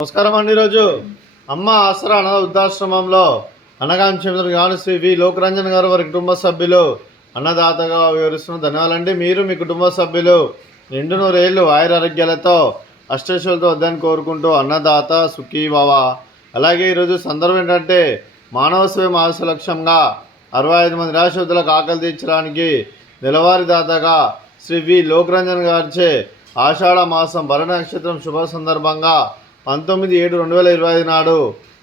నమస్కారం అండి. ఈరోజు అమ్మ ఆసరా అనాథ వృద్ధాశ్రమంలో అన్నగాం గాను శ్రీ వి లోకరంజన్ గారు వారి కుటుంబ సభ్యులు అన్నదాతగా వివరిస్తున్న ధన్యవాదాలండి. మీరు మీ కుటుంబ సభ్యులు నిండు నూరేళ్ళు ఆయురారోగ్యాలతో అష్టైశ్వర్యాలతో వద్దని కోరుకుంటూ అన్నదాత సుఖీ భవ. అలాగే ఈరోజు సందర్భం ఏంటంటే మానవ సేవ ఆశ లక్ష్యంగా 65 మంది నిరాశ్రితులకు ఆకలి తీర్చడానికి నెలవారీ దాతగా శ్రీ వి లోకరంజన్ గారిచే ఆషాఢ మాసం భరణ నక్షత్రం శుభ సందర్భంగా 19/7/2025 నాడు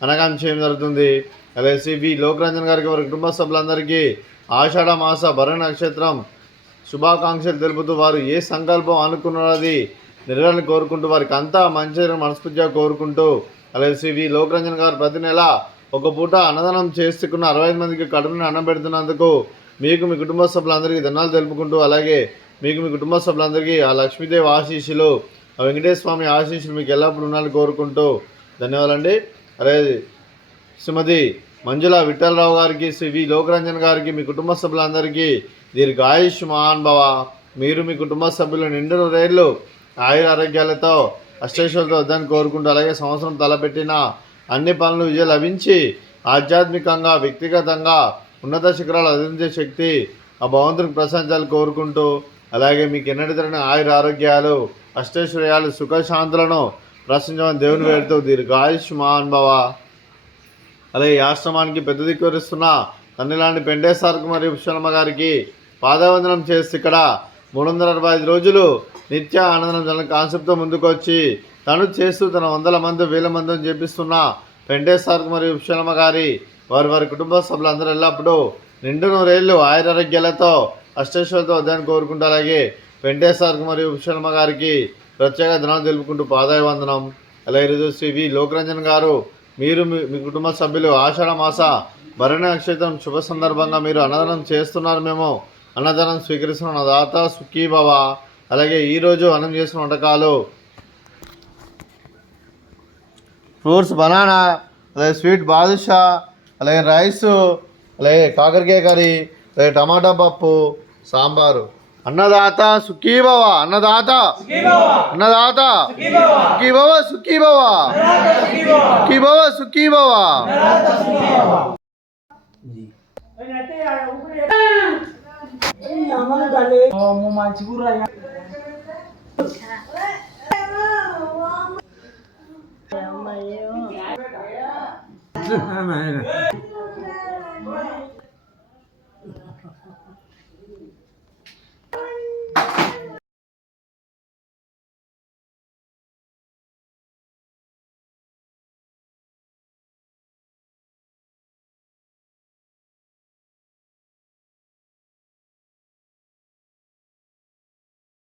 అనగాం చేయడం జరుగుతుంది. అలాగే శ్రీ వి లోకరంజన్ గారికి వారి కుటుంబ సభ్యులందరికీ ఆషాఢ మాస భరణ నక్షత్రం శుభాకాంక్షలు తెలుపుతూ వారు ఏ సంకల్పం అనుకున్నది నెరవేరాలని కోరుకుంటూ వారికి అంతా మంచి మనస్ఫూర్తిగా కోరుకుంటూ అలాగే శ్రీ వి లోకరంజన్ గారు ప్రతి నెల ఒక పూట అన్నదానం చేసుకున్న 65 మందికి కడుపుని అన్నం పెడుతున్నందుకు మీకు మీ కుటుంబ సభ్యులందరికీ ధన్యవాదాలు తెలుపుకుంటూ అలాగే మీకు మీ కుటుంబ సభ్యులందరికీ ఆ లక్ష్మీదేవి ఆశీస్సులు ఆ వెంకటేశ్వర స్వామి ఆశీస్సులు మీకు ఎల్లప్పుడూ ఉండాలని కోరుకుంటూ ధన్యవాదాలండి. అలాగే శ్రీమతి మంజుల విఠలరావు గారికి శ్రీ వి లోకరంజన్ గారికి మీ కుటుంబ సభ్యులందరికీ దీర్ఘాయుష్ మహాన్భవ. మీరు మీ కుటుంబ సభ్యులు నిండు నూరేళ్ళు ఆయుర ఆరోగ్యాలతో అష్టైశ్వర్యాలతో వద్దని కోరుకుంటూ అలాగే సంవత్సరం తలపెట్టిన అన్ని పనులు విజయం లభించి ఆధ్యాత్మికంగా వ్యక్తిగతంగా ఉన్నత శిఖరాలు అధించే శక్తి ఆ భగవంతునికి ప్రశంసాలు కోరుకుంటూ అలాగే మీకు ఎన్నటి తరని ఆయుర ఆరోగ్యాలు అష్టైశ్వర్యాలు సుఖశాంతులను ప్రశ్నించమని దేవుని వేడుతూ దీర్ఘాయుష్ మహాన్భవ. అలాగే ఈ ఆశ్రమానికి పెద్ద దిక్కువరిస్తున్న తన్నిలాంటి పెండేశ్వరకు మరియు విశ్వనమ్మ గారికి పాదవందనం చేసి ఇక్కడ 365 రోజులు నిత్య ఆనందం జన కాన్సెప్ట్తో ముందుకొచ్చి తను చేస్తూ తన 100 మంది 1000 మందిని చేపిస్తున్న పెండేశ్వరకు మరియు విశ్వనమ్మ గారి వారి కుటుంబ సభ్యులందరూ ఎల్లప్పుడూ నిండు నూరేళ్ళు ఆయురారోగ్యాలతో అష్టైశ్వర్యాలతో వద్దని కోరుకుంటూ అలాగే వెంకటేశ్వరకు మరియు విశ్వనమ్మ గారికి ప్రత్యేక ధనాలు తెలుపుకుంటూ పాదాభివందనం. అలాగే ఈరోజు శ్రీ వి లోకరంజన్ గారు మీరు మీ కుటుంబ సభ్యులు ఆషాఢ మాస భరణ నక్షత్రం శుభ సందర్భంగా మీరు అన్నదానం చేస్తున్నారు. మేము అన్నదానం స్వీకరిస్తున్న దాత సుఖీ భవ. అలాగే ఈరోజు అన్నం చేసిన వంటకాలు ఫ్రూట్స్ బనానా, అలాగే స్వీట్ బాదుషా, అలాగే రైసు, అలాగే కాకరకాయ కర్రీ, అలాగే టమాటా పప్పు, సాంబారు. అన్నదాత సుఖీ భవ. అన్నదాత అన్నదాత సుఖీ భవ సుఖీ భవ సుఖీ భవ సుఖీ భవ. మంచి